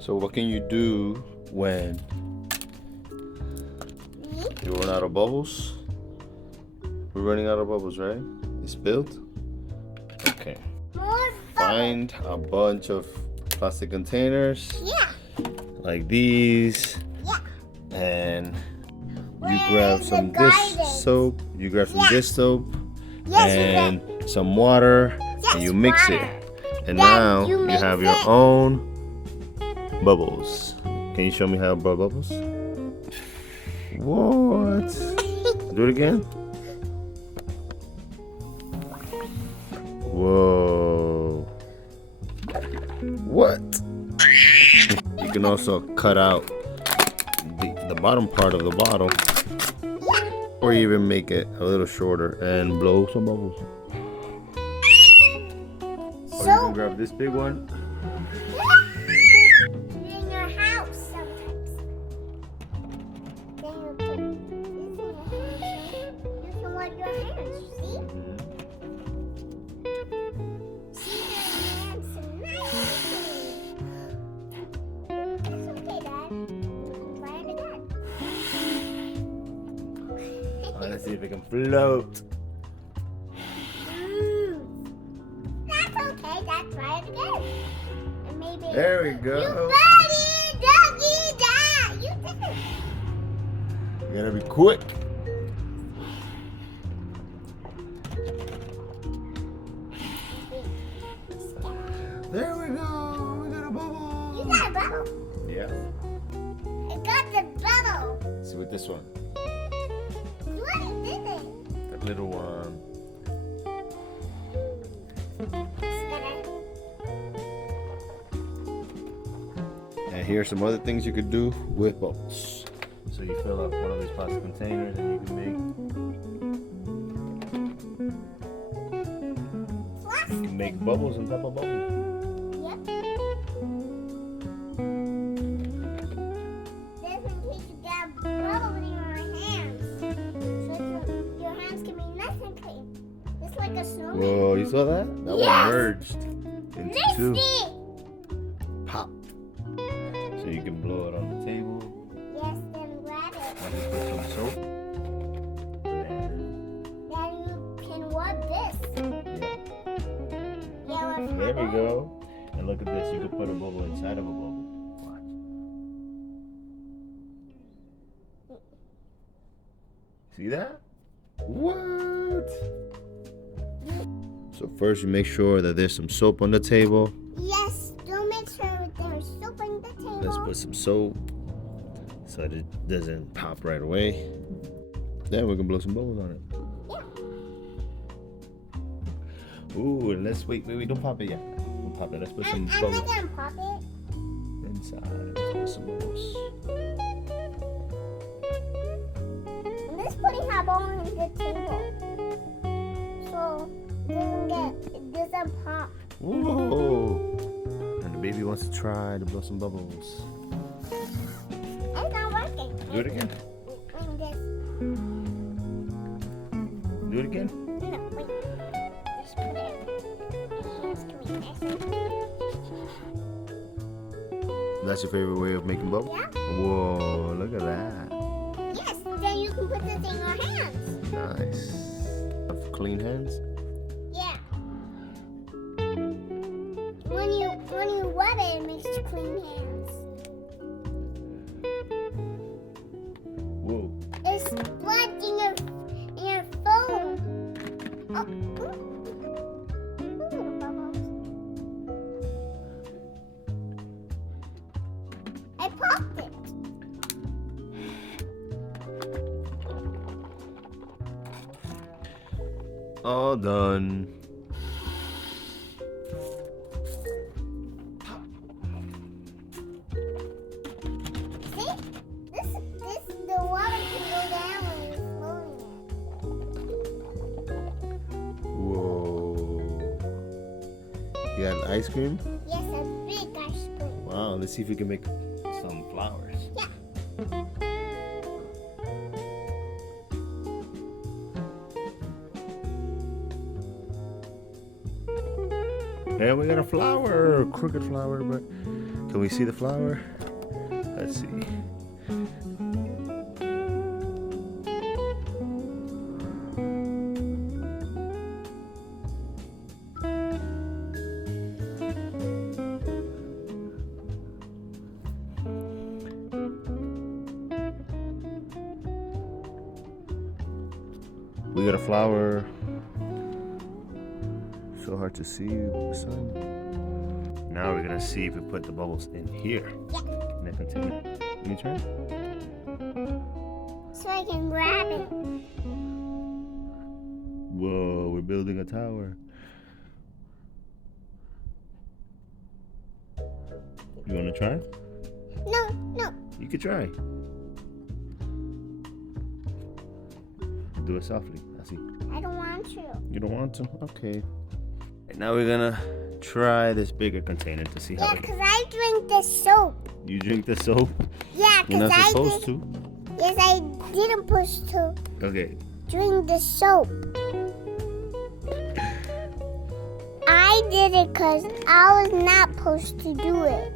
So what can you do when you run out of bubbles? We're running out of bubbles, right? It's spilled? Okay. Find a bunch of plastic containers. Yeah. Like these. Yeah. And you grab some dish soap. You grab some dish soap. And some water. And you mix it. And now you have your own bubbles. Can you show me how to blow bubbles? What? Do it again. Whoa. What? You can also cut out the bottom part of the bottle, or even make it a little shorter and blow some bubbles. Or you can grab this big one. In your house sometimes. Then you put this in your hands. You can wipe your hands, see? See your hands are nice and clean. It's okay, Dad. You can try it again. Let's see if it can float. That's okay, Dad. Try it again. And maybe There we go. You buddy, doggy, Dad. You did it. You gotta be quick. There we go. We got a bubble. You got a bubble. Yeah. I got the bubble. Let's see with this one. You already did it. The little one. And here's some other things you could do with bubbles. So you fill up one of these plastic containers and you can make bubbles on top of bubbles. Yep. That's in case you got bubbles in your hands. So your hands can be nice and clean. It's like a snowman. Whoa, you saw that? That Yes. one merged into two. Misty! Pop. So you can blow it on the table. Yes, then grab it. And just put some soap. And Then you can wipe this. Yeah, with there we bubble. go. And look at this. You can put a bubble inside of a bubble. Watch. See that? What? So first you make sure that there's some soap on the table. Yes, do make sure there's soap on the table. Let's put some soap so that it doesn't pop right away. Then we can blow some bubbles on it. Yeah. Ooh, and let's wait, don't pop it yet. Don't pop it. Let's put some I'm not bubbles gonna pop it. inside. Let's put some bubbles. I'm just putting her ball on the table. So it doesn't pop. Whoa! And the baby wants to try to blow some bubbles. It's not working. Do it again. This. Do it again. No, wait. Just put it. It's coming this. That's your favorite way of making bubbles? Yeah. Whoa, look at that. Yes, then you can put this in your hands. Nice. Have clean hands? Yeah. When you wet it, it makes you clean hands. Whoa. There's blood in your phone. Oh. Little bubbles. I popped it. All done. See? The water can go down when you're floating Whoa. You got an ice cream? it. Yes, a big ice cream. Wow, let's see if we can make some flowers. Yeah. And we got a flower, crooked flower, but Can we see the flower? Let's see. We got a flower. So hard to see with the sun. Now we're gonna see if we put the bubbles in here. Yeah. In the container. Let me try. So I can grab it. Whoa, we're building a tower. You wanna try? No. You could try. Do it softly. I see. I don't want to. You don't want to? Okay. And now we're gonna try this bigger container to see how Yeah, it because I drink the soap. You drink the soap? Yeah, You're because not I supposed did. to. Yes, I didn't supposed to Okay. drink the soap. I did it because I was not supposed to do it.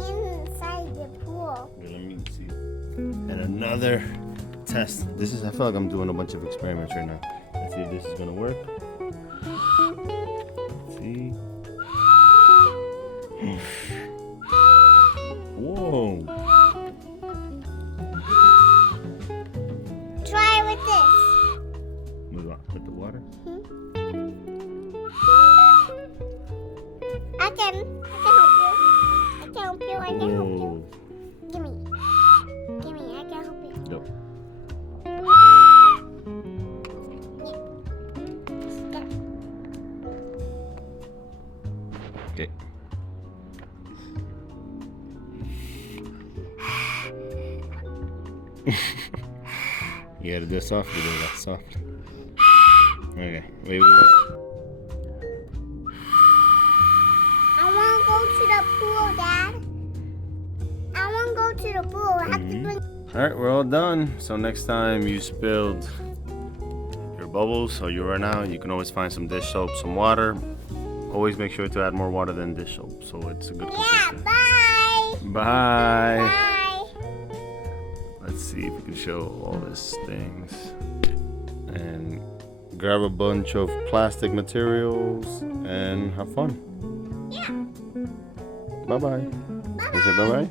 Inside the pool. Okay, let me see. And another test. This is, I feel like I'm doing a bunch of experiments right now. Let's see if this is gonna work. Let's see. Whoa. Try with this. Move on with the water. I can help you. I can help you. I can help you. Whoa. Give me. I can help you. Go. Okay. You gotta do it softly, do that softly. Okay, wait. I want to go to the pool, Dad. I want to go to the pool. I have to bring. Alright, we're all done. So next time you spilled your bubbles or you run out, you can always find some dish soap, some water. Always make sure to add more water than dish soap, so it's a good consistency. Bye. Bye. Bye. Let's see if we can show all these things. And grab a bunch of plastic materials and have fun. Yeah. Bye-bye. Can you say bye-bye?